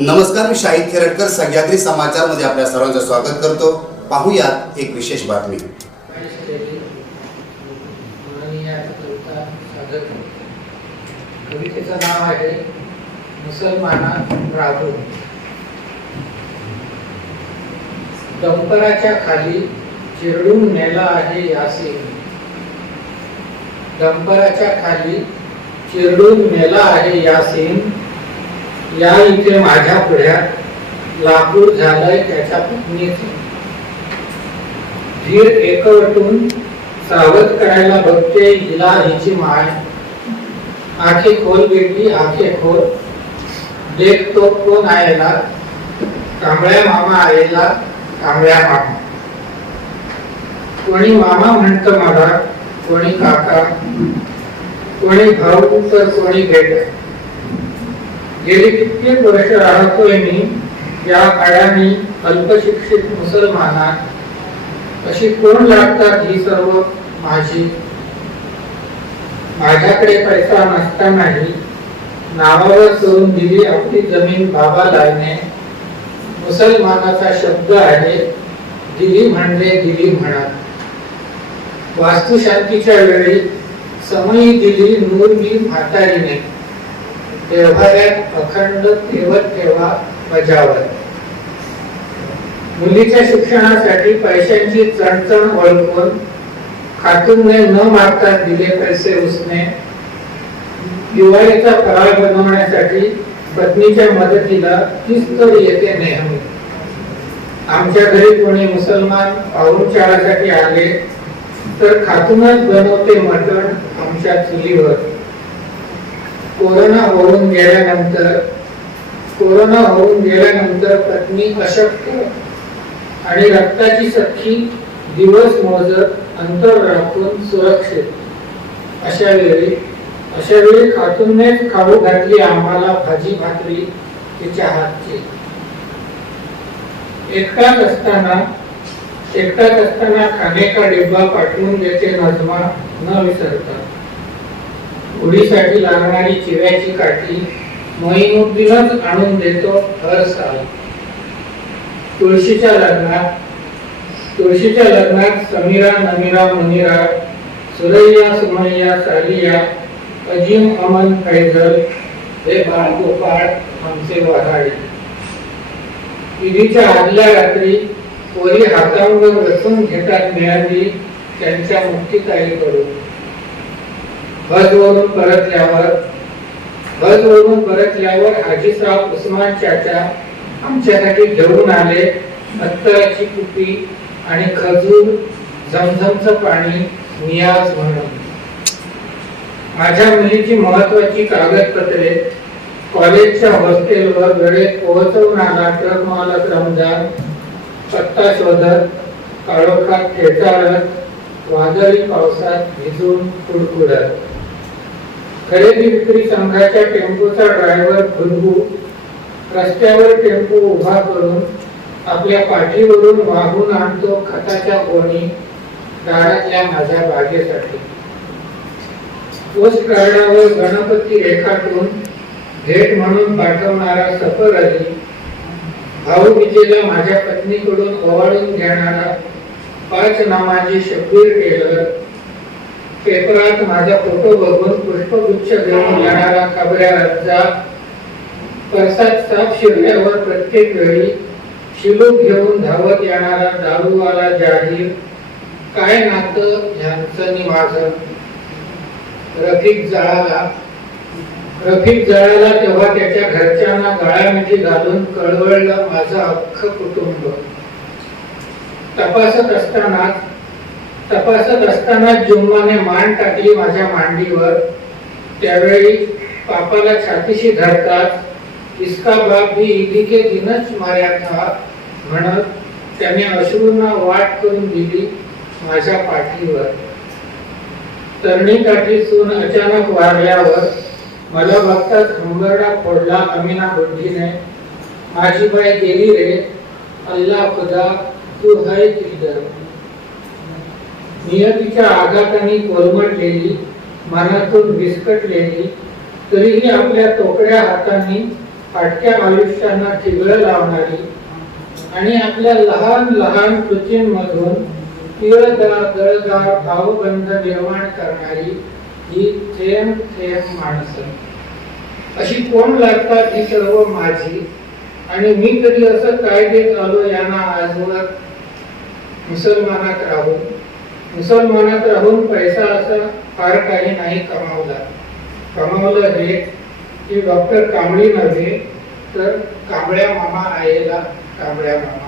नमस्कार मी शाहिद खेरटकर सह्याद्री समाचारमध्ये आपल्या सर्वांचं स्वागत करतो. पाहूयात एक विशेष बातमी. कवितेचं नाव आहे मुसलमानात राबू डंपराच्या खाली चिरडून नेला आहे यासीन डंपराच्या खाली चिरडून नेला आहे यासीन. या इथे माझ्या पुढ्यात लाकूड झालंय त्याच्या पत्नीचं धीर एकवटून सावध करायला बघते हिला हिची माय. आखे खोल बेटी आखे खोल. देख तो कोण आयला? कांबळ्या मामा आलेला कांबळ्या मामा. कोणी मामा म्हणत मला कोणी काका. कोणी भाऊ तर कोणी बेटा. गेले कित्येक वर्ष राहतोय मी या काळाने अल्पशिक्षित मुसलमानात अशी कोण लागतात ही सर्व माझी? माझ्याकडे पैसा नसतानाही नावावर करून दिली आपली जमीन बाबा लायने मुसलमानाचा शब्द आहे दिली म्हणले दिली म्हणा वास्तुशांतीच्या वेळी समयी दिली नूर मी म्हातारीने. व्यवहारात अखंड ठेवत ठेवा बजावत मुलीच्या शिक्षणासाठी पैशांची चणचण ओळखून खातूनने न मागता दिले पैसे उसने. दिवाळीचा फराळ बनवण्यासाठी पत्नीच्या मदतीला तीच तर येते नेहमी. आमच्या घरी कोणी मुसलमान पाहुणचारासाठी आले तर खातूनच बनवते मटण आमच्या चुलीवर. कोरोना होऊन गेल्यानंतर कोरोना होऊन गेल्यानंतर पत्नी अशक्त आणि रक्ताची सख्खी दिवस मोजत अंतर राखून सुरक्षित. अशा वेळी अशा वेळी खातूननेच खाऊ घातली आम्हाला भाजी भाकरी तिच्या हातची. एकटाच असताना एकटाच असताना खाण्याचा डिब्बा पाठवून देते नजमा न विसरता. उडीसाठी लागणारी चिव्याची काठी मोहिमुद्दीनच आणून देतो हर साल. तुळशीच्या लग्नात तुळशीच्या लग्नात समीरा नमीरा मुनिरा सुरैया सुमैया सालिया अजिम अमन फैजल हे बाळगोपाळ आमचे वराळे विधीच्या आदल्या रात्री पोरी हातांवर रचून घेतात मिळाली त्यांच्या मुक्तीताईकडून बसवरून परतल्यावर बसवरून परतल्यावर हाजीसाहेब उस्मान चाचा आमच्यासाठी घेऊन आले. अत्तराची कुपी आणि खजूर झमझमचं पाणी नियाज म्हणून. माझ्या मुलीची महत्वाची कागदपत्रे कॉलेजच्या हॉस्टेलवर वेळेत पोहोचवून आला ट्रक मालक रमजान पत्ता शोधत काळोखात खेचाळत वादळी पावसात भिजून कुडकुडत. खरेदी विक्री संघाच्या टेम्पोचा ड्रायव्हर फुलबू रस्त्यावर टेम्पो उभा करून आपल्या पाठीवरून वाहून आणतो खताच्या गोणी दारातल्या माझ्या बागेसाठी. पोस्ट कार्डावर गणपती रेखाटून भेट म्हणून पाठवणारा सफर अली भाऊ विजेला माझ्या पत्नीकडून ओवाळून घेणारा पाच नामाची शब्बीर टेलर पेपरात माझ्या फोटो बघून पुष्पगुच्छ घेऊन येणारा खबऱ्या रज्जा परसात साप शिरल्यावर प्रत्येक वेळी शिलूक घेऊन धावत येणारा दारूवाला जाहीर काय नातं ह्यांचं नि माझं रफिक जळाला. रफिक जळाला तेव्हा त्याच्या घरच्यांना गळ्यामिठी घालून कळवळलं माझं अख्खं कुटुंब. तपासत असताना तपासत असताना जुम्माने मान टाकली माझ्या मांडीवर. त्यावेळी पापाला छातीशी धरतात. इसका बाप भी ईदी के दिनच मार्या था म्हणत त्याने अश्रूंना वाट करून दिली माझ्या पाठीवर. तरणी काठी सून अचानक वारल्यावर मला बघताच हंबरडा फोडला अमिना बुद्धीने माझी बाई गेली रे. अल्ला खुदा तू है किधर नियतीच्या आघाताने कोलमटलेली मनातून विस्कटलेली तरीही आपल्या तोकड्या हातांनी फाटक्या आयुष्यांना ठिगळं लावणारी आणि आपल्या लहान लहान कृतींमधून तिळदार दळदार भावबंध निर्माण करणारी ही थेंब थेंब माणसं. अशी कोण लागतात ही सर्व माझी? आणि मी कधी असं काय देत आलो यांना आजवर मुसलमानात राहून? मुसलमानात राहून पैसा असा फार काही नाही कमावला. कमावलं हे की डॉक्टर कांबळी नव्हे तर कांबळ्या मामा आईला कांबळ्या मामा.